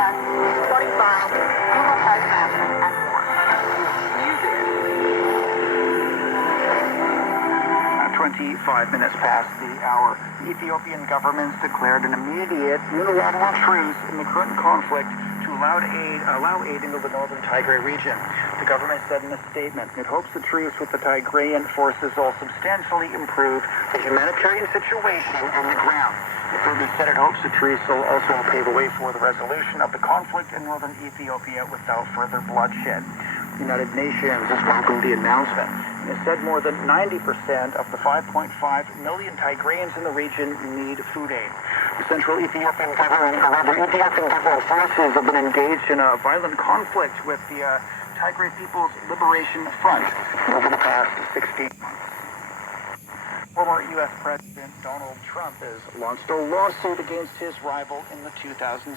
Spotify, Google Podcasts, and more. Music. 25 minutes past the hour, the Ethiopian government declared an immediate unilateral truce in the current conflict to allow aid into the northern Tigray region. The government said in a statement it hopes the truce with the Tigrayan forces will substantially improve the humanitarian situation on the ground. It further said it hopes the truce will also pave the way for the resolution of the conflict in northern Ethiopia without further bloodshed. The United Nations has welcomed the announcement. It said more than 90% of the 5.5 million Tigrayans in the region need food aid. The Central Ethiopian government, Ethiopian government forces have been engaged in a violent conflict with the Tigray People's Liberation Front over the past 16 months. Former U.S. President Donald Trump has launched a lawsuit against his rival in the 2016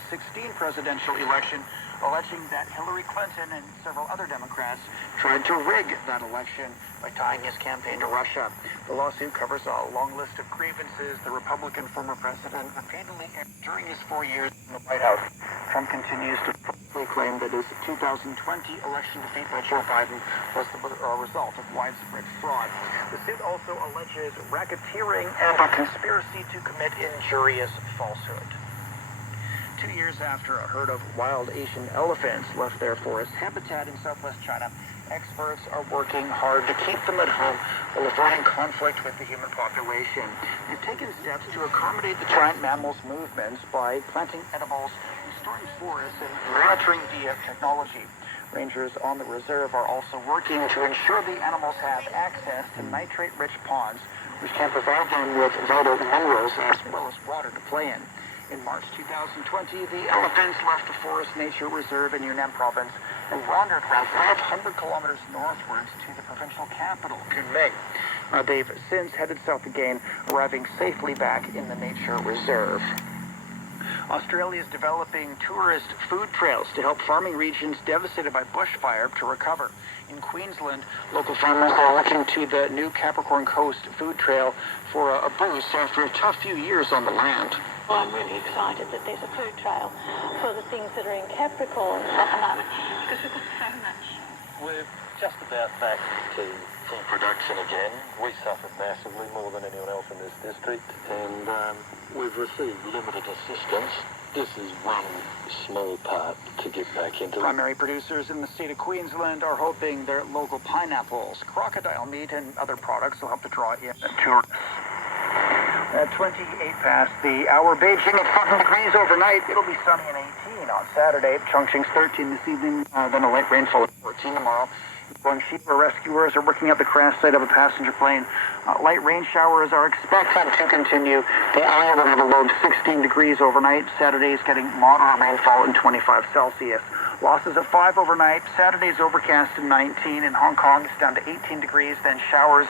presidential election, alleging that Hillary Clinton and several other Democrats tried to rig that election by tying his campaign to Russia. The lawsuit covers a long list of grievances the Republican former president repeatedly aired during his 4 years in the White House. Trump continues to claim that his 2020 election defeat by Joe Biden was the result of widespread fraud. The suit also alleges racketeering and a conspiracy to commit injurious falsehood. 2 years after a herd of wild Asian elephants left their forest habitat in southwest China, experts are working hard to keep them at home while avoiding conflict with the human population. They've taken steps to accommodate the giant mammals' movements by planting edibles, restoring forests, and monitoring via technology. Rangers on the reserve are also working to ensure the animals have access to nitrate-rich ponds, which can provide them with vital minerals as well as water to play in. In March 2020, the elephants left the Forest Nature Reserve in Yunnan Province and wandered around 500 kilometers northwards to the provincial capital, Kunming. They've since headed south again, arriving safely back in the nature reserve. Australia is developing tourist food trails to help farming regions devastated by bushfire to recover. In Queensland, local farmers are looking to the new Capricorn Coast food trail for a boost after a tough few years on the land. Well, I'm really excited that there's a food trail for the things that are in Capricorn at the moment, because we've got so much. We're just about back to full production again. We suffered massively, more than anyone else in this district, and we've received limited assistance. This is one small part to get back into. Primary producers in the state of Queensland are hoping their local pineapples, crocodile meat, and other products will help to draw in tourists. At 28 past the hour, Beijing at 7 degrees overnight. It'll be sunny and 18 on Saturday. Chongqing's 13 this evening, then a light rainfall of 14 tomorrow. Guangxi rescuers are working at the crash site of a passenger plane. Light rain showers are expected to continue. The area will have a low of 16 degrees overnight. Saturday is getting moderate rainfall in 25 Celsius. Losses of 5 overnight. Saturday's overcast in 19. In Hong Kong, it's down to 18 degrees, then showers